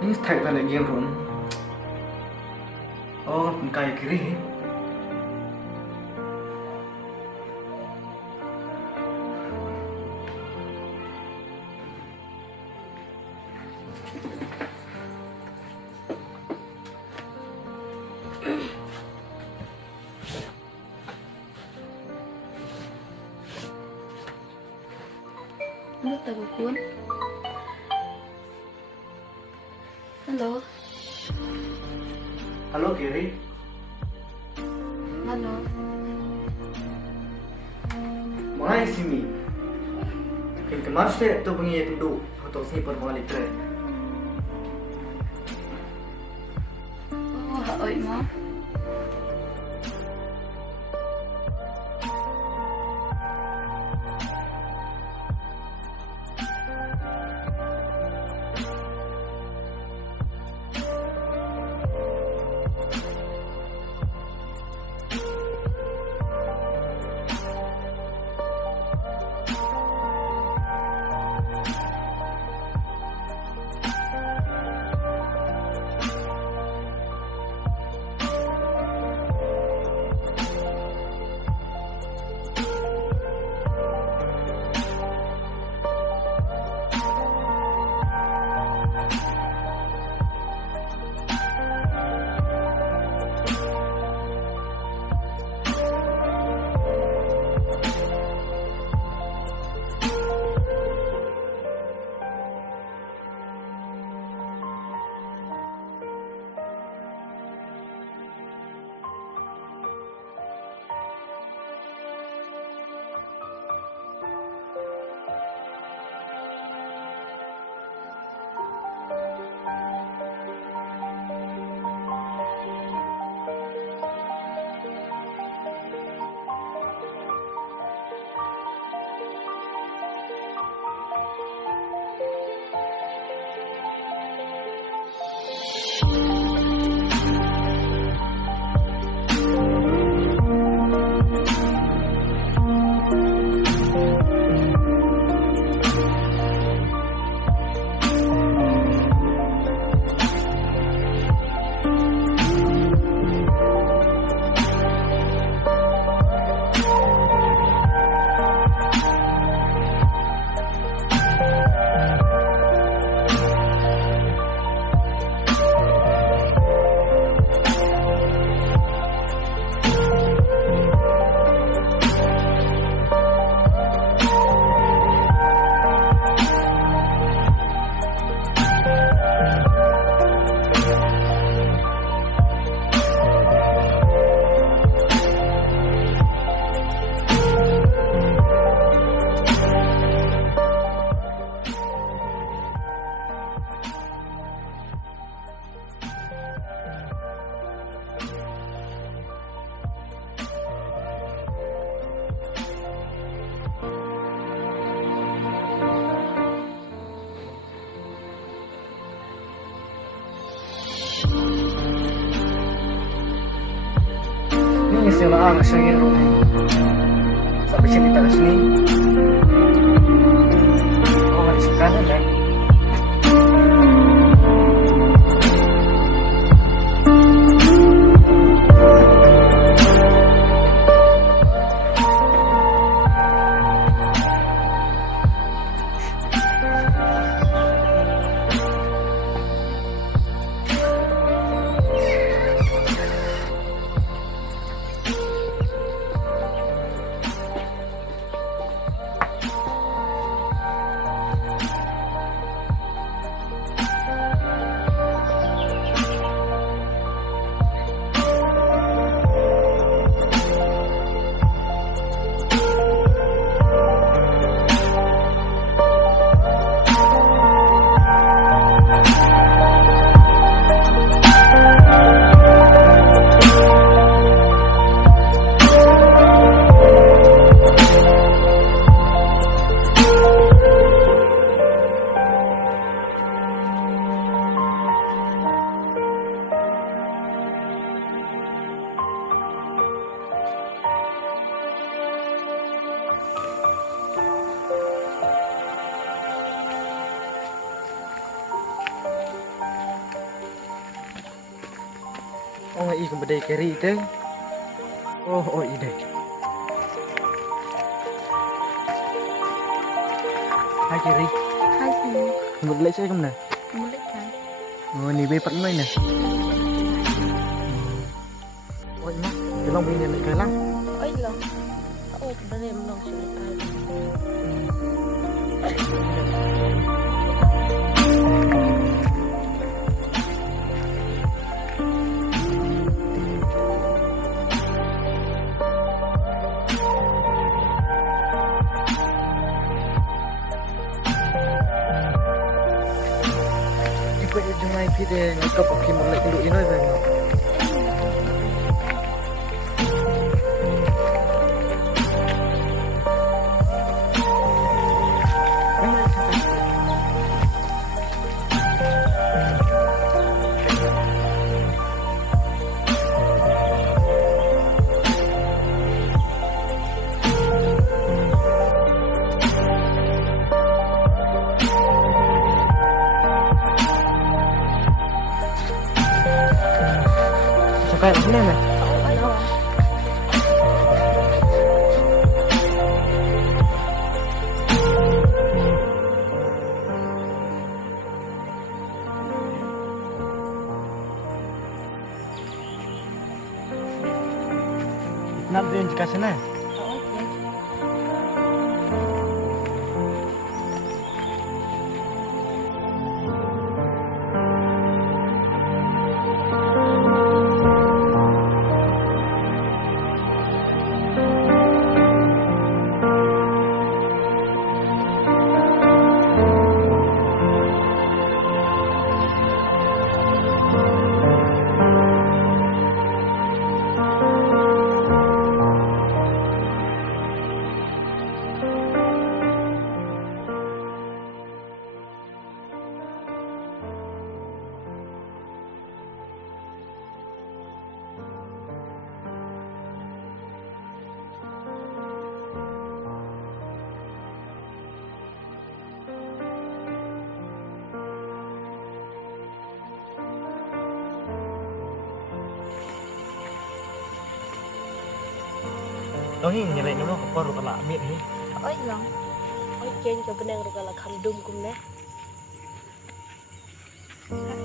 Ini stek tak lagi yang ron. Oh, kaya kiri. Ano tago kun? Halo? Halo kiri. Ano? Mga isimi. Kaya kemarin saya tu pengi tundu atau sini per mga litre. Oo, haoy mo. Ini istilah ang siya yang ron. Sabi siya kita na sini. Oh, nga sa kanan eh. Ông ấy cũng bede keri itu. Oh ide. Hai keri. Hai sini. Một lấy xe không nè. Mulut kan? Oh ni bepat mai nè. Ôi má, cái lông bên này cái lắm. Oi long. Oh, benar long sulit. Ibu jumai pide ngakap pakai mulai dulu ini về mà. Sampai sini nè. Oi long. Nak dia jika sana. Okay. Đó hi nyelek nó có rồi là miệng hi. Oi long. Oi chen cho benang rugala khandum kum ne. Hai